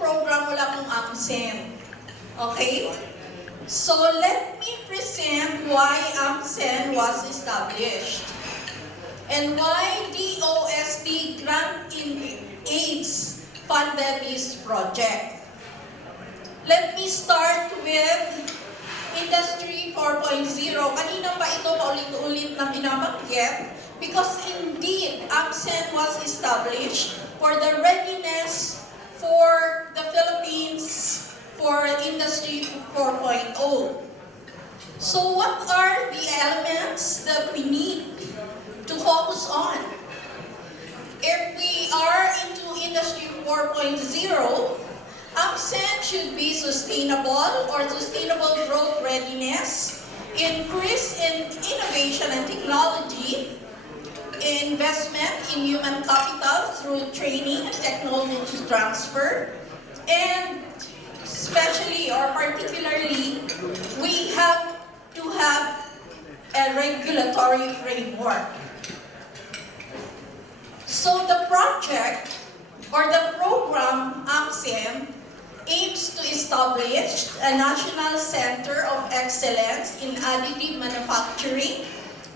program, wala pong AMCEN. Okay? So let me present why AMCEN was established and why DOST Grant in AIDS funded this project. Let me start with Industry 4.0. Kanina pa ito paulit-ulit na binabanggit because indeed, AMCEN was established for the readiness for the Philippines for Industry 4.0. So what are the elements that we need to focus on? If we are into Industry 4.0, AMCEN should be sustainable or sustainable growth readiness, increase in innovation and technology, investment in human capital through training and technology transfer, and especially or particularly, we have to have a regulatory framework. So the project or the program AMCEN aims to establish a national center of excellence in additive manufacturing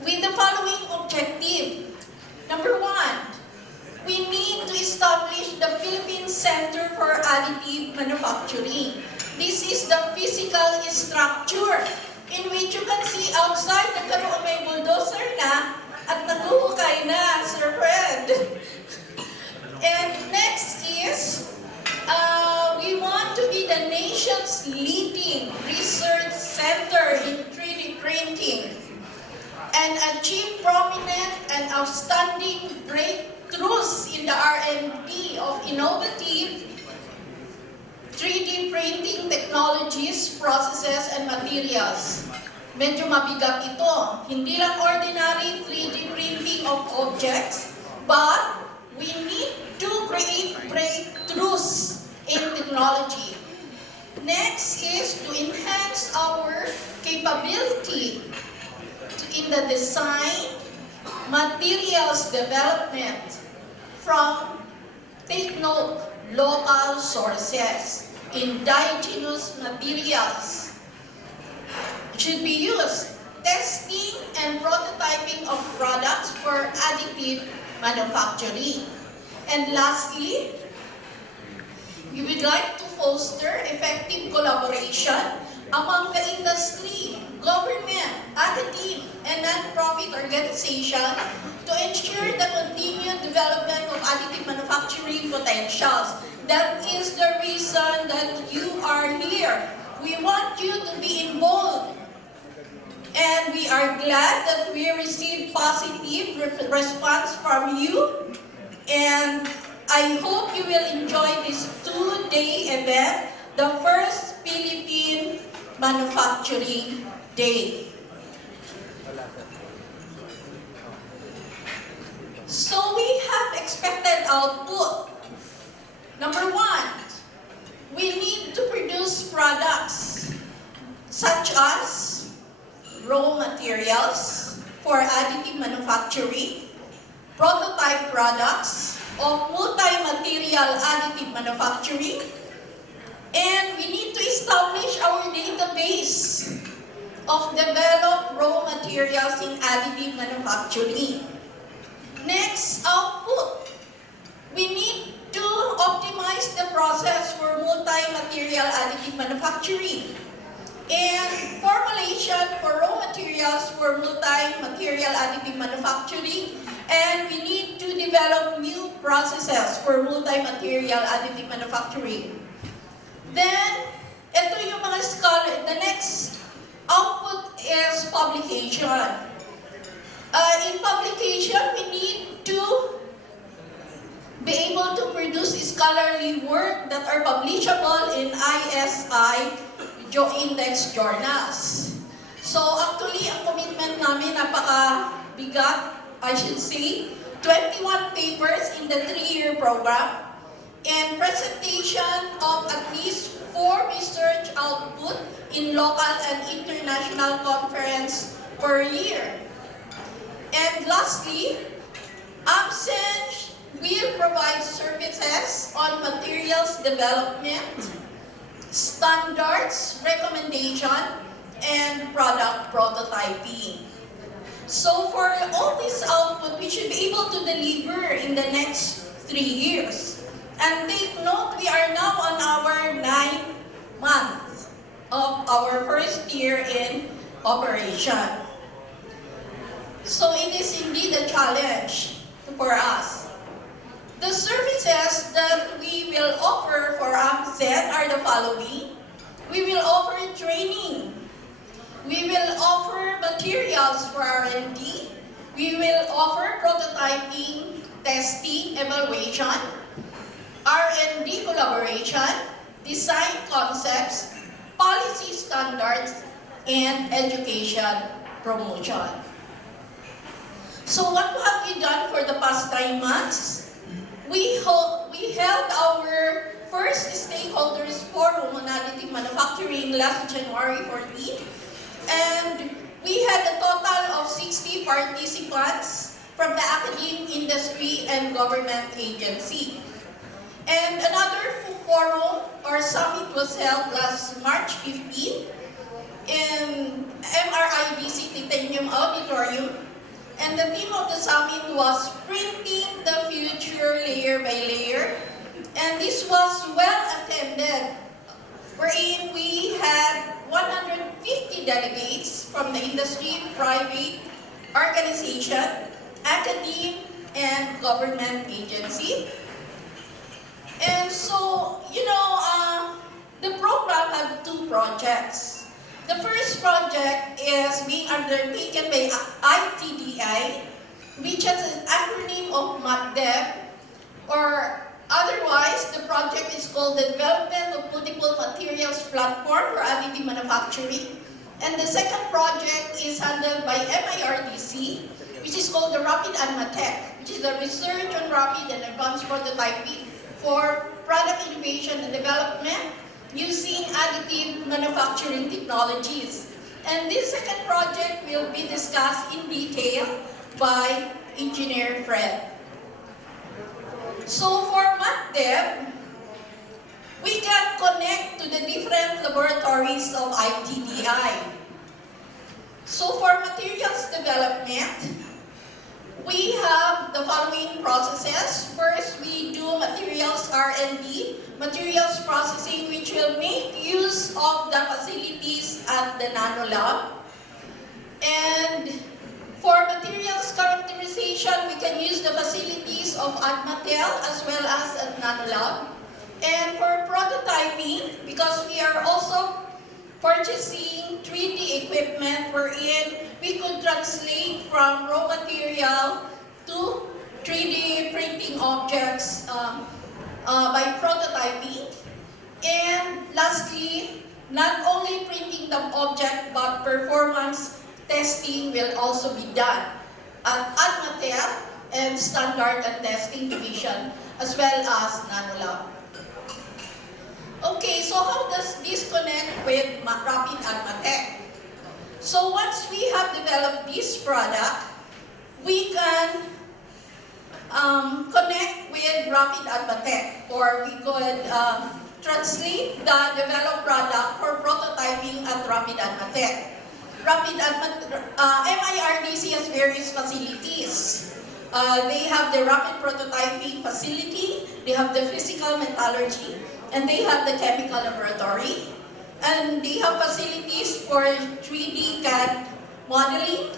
with the following objective. Number one, we need to establish the Philippine Center for Additive Manufacturing. This is the physical structure in which you can see outside, nagkaroon may bulldozer na at naghuhukay na, Sir Fred. And next is, we want to be the nation's leading research center in 3D printing and achieve prominent and outstanding breakthroughs in the R&D of innovative 3D printing technologies, processes, and materials. Medyo mabigat ito. Hindi lang ordinary 3D printing of objects, but we need to create breakthroughs in technology. Next is to enhance our capability in the design, materials development from, take note, local sources, indigenous materials should be used, testing and prototyping of products for additive manufacturing. And lastly, we would like to foster effective collaboration among the industry, government, additive, and non-profit organizations to ensure the continued development of additive manufacturing potentials. That is the reason that you are here. We want you to be involved. And we are glad that we received positive response from you. And I hope you will enjoy this two-day event, the first Philippine Manufacturing Day. So we have expected output. Number one, we need to produce products such as raw materials for additive manufacturing, prototype products of multi-material additive manufacturing, and we need to establish our database of developed raw materials in additive manufacturing. Next, output. We need to optimize the process for multi-material additive manufacturing and formulation for raw materials for multi-material additive manufacturing, and we need to develop new processes for multi-material additive manufacturing. Then, ito yung mga scholar. The next output is publication. In publication, we need to be able to produce scholarly work that are publishable in ISI Index journals. So actually, ang commitment namin napaka-bigat, I should say, 21 papers in the 3-year program and presentation of at least 4 research output in local and international conference per year. And lastly, AMCEN will provide services on material materials development, standards, recommendation, and product prototyping. So for all this output, we should be able to deliver in the next 3 years. And take note, we are now on our 9th month of our first year in operation. So it is indeed a challenge for us. The services that we will offer for AMCEN are the following. We will offer training. We will offer materials for R&D. We will offer prototyping, testing, evaluation, R&D collaboration, design concepts, policy standards, and education promotion. So what have we done for the past 9 months? We held our first stakeholders forum on additive manufacturing last January 14, and we had a total of 60 participants from the academic, industry, and government agency. And another forum or summit was held last March 15 in MRIDC Titanium Auditorium. And the theme of the summit was Printing the Future Layer by Layer. And this was well attended, wherein we had 150 delegates from the industry, private, organization, academe, and government agency. And so, the program had 2 projects. The first project is being undertaken by ITDI, which is an acronym of MATDEV, or otherwise, the project is called the Development of Multiple Materials Platform for Additive Manufacturing. And the second project is handled by MIRDC, which is called the Rapid ADMATEC, which is the Research on Rapid and Advanced Prototyping for Product Innovation and Development using additive manufacturing technologies. And this second project will be discussed in detail by Engineer Fred. So for MATDEV, we can connect to the different laboratories of ITDI. So for materials development, we have the following processes. First, we do materials R&D, materials processing, which will make use of the facilities at the NanoLab. And for materials characterization, we can use the facilities of ADMATEL as well as at NanoLab. And for prototyping, because we are also purchasing 3D equipment wherein we could translate from raw material to 3D printing objects by prototyping. And lastly, not only printing the object, but performance testing will also be done at ADMATEL and Standard and Testing Division, as well as NanoLab. Okay, so how does this connect with Rapid ADMATEC? So once we have developed this product, we can connect with Rapid ADMATEC, or we could translate the developed product for prototyping at Rapid ADMATEC. MIRDC has various facilities. They have the rapid prototyping facility, they have the physical metallurgy, and they have the chemical laboratory. And they have facilities for 3D CAD modeling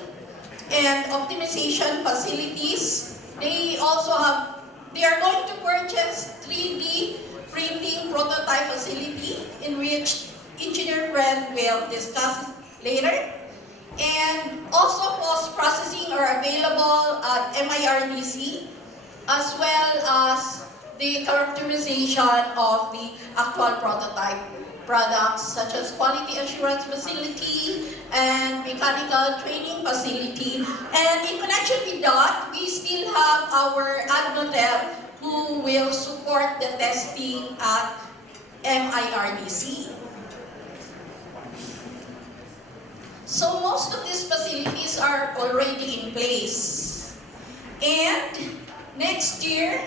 and optimization facilities. They are going to purchase 3D printing prototype facility, in which Engineer Fred will discuss later. And also post-processing are available at MIRDC, as well as the characterization of the actual prototype products, such as quality assurance facility and mechanical training facility. And in connection with that, we still have our ADMATEL, who will support the testing at MIRDC. So most of these facilities are already in place. And next year,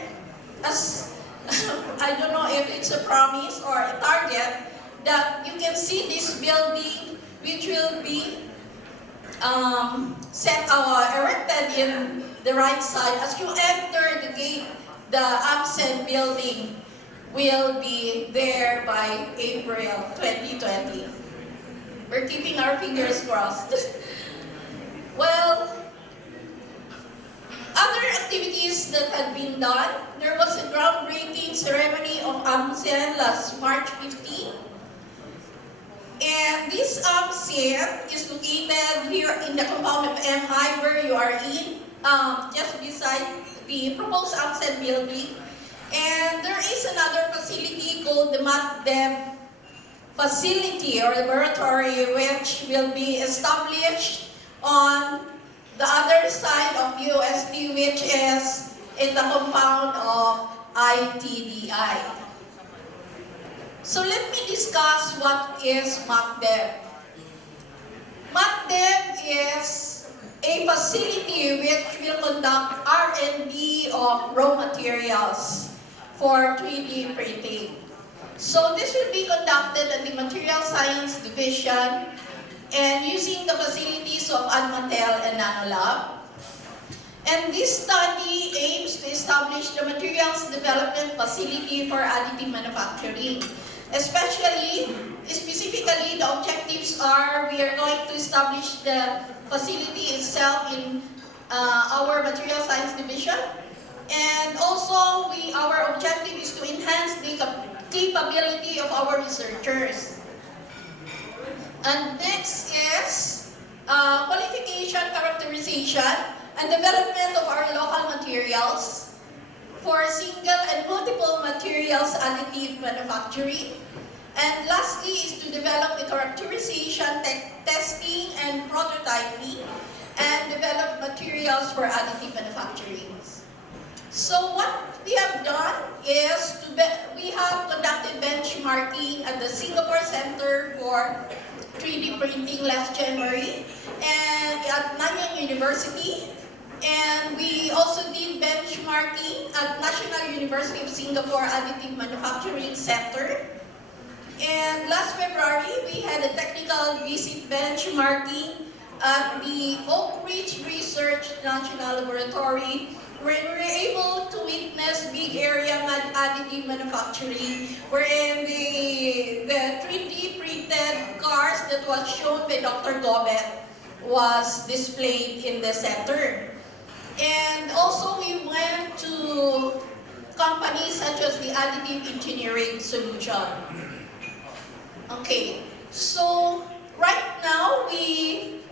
as I don't know if it's a promise or a target, that you can see this building which will be erected in the right side. As you enter the gate, the AMSEN building will be there by April 2020. We're keeping our fingers crossed. Well, other activities that had been done, there was a groundbreaking ceremony of AMSEN last March 15. And this AMSEN is located here in the compound of MI where you are in, just beside the proposed AMSEN building. And there is another facility called the MatDev facility or laboratory, which will be established on the other side of DOST, which is in the compound of ITDI. So let me discuss what is MatDev. MatDev is a facility which will conduct R&D of raw materials for 3D printing. So this will be conducted at the Material Science Division and using the facilities of Admatel and Nanolab. And this study aims to establish the materials development facility for additive manufacturing. Specifically, the objectives are, we are going to establish the facility itself in our Material Science Division. And also, our objective is to enhance the capability of our researchers. And next is qualification, characterization, and development of our local materials for single and multiple materials additive manufacturing. And lastly is to develop the characterization, testing, and prototyping, and develop materials for additive manufacturing. So what we have done is, we have conducted benchmarking at the Singapore Center for 3D Printing last January, and at Nanyang University. And we also did benchmarking at National University of Singapore Additive Manufacturing Center. And last February, we had a technical visit benchmarking at the Oak Ridge Research National Laboratory, where we were able to witness big area additive manufacturing, wherein the 3D printed cars that was shown by Dr. Gobet was displayed in the center. And also we went to companies such as the Additive Engineering Solution. Okay, so right now we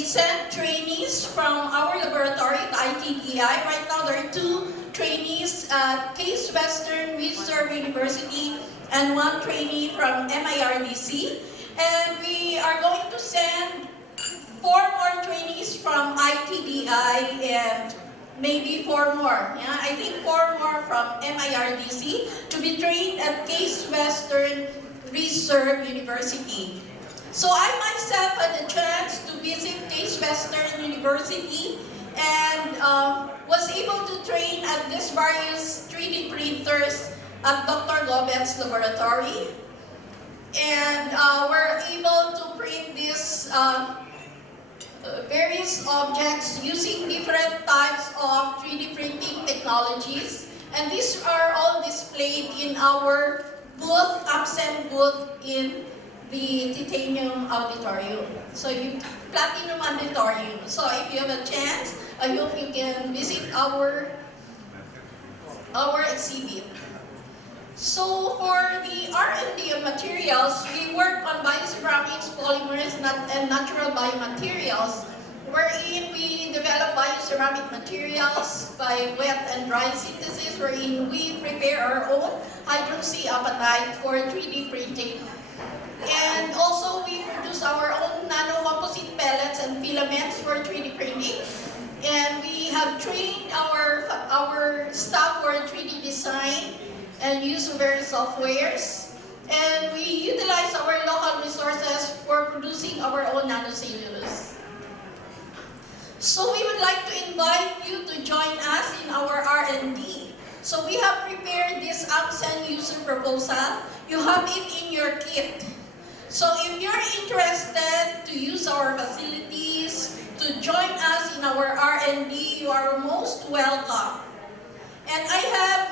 sent trainees from our laboratory to ITDI. Right now there are 2 trainees at Case Western Reserve University and 1 trainee from MIRDC. And we are going to send 4 more trainees from ITDI and maybe 4 more. Yeah, I think 4 more from MIRDC to be trained at Case Western Reserve University. So I myself had the chance to visit Case Western University and was able to train at these various 3D printers at Dr. Gobet's laboratory. And we're able to print these various objects using different types of 3D printing technologies. And these are all displayed in our booth, AMSEN booth in the Titanium Auditorium. So Platinum Auditorium. So if you have a chance, I hope you can visit our exhibit. So for the R&D of materials, we work on bioceramics, polymers, and natural biomaterials, wherein we develop bioceramic materials by wet and dry synthesis, wherein we prepare our own hydroxyapatite for 3D printing. And also we produce our own nano-composite pellets and filaments for 3D printing. And we have trained our staff for 3D design and use of various softwares. And we utilize our local resources for producing our own nanocellulose. So we would like to invite you to join us in our R&D. So we have prepared this AMSEN user proposal. You have it in your kit. So if you're interested to use our facilities, to join us in our R&D, you are most welcome. And I have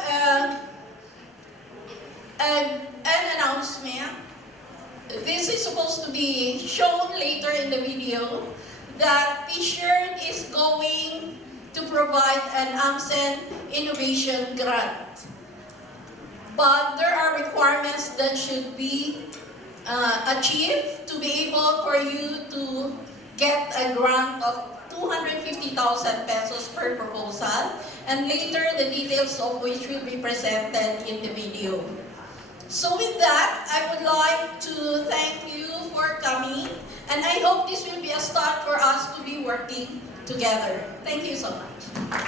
an announcement. This is supposed to be shown later in the video that T-shirt is going to provide an AMSEN Innovation Grant. But there are requirements that should be achieved to be able for you to get a grant of 250,000 pesos per proposal, and later the details of which will be presented in the video. So with that, I would like to thank you for coming, and I hope this will be a start for us to be working together. Thank you so much.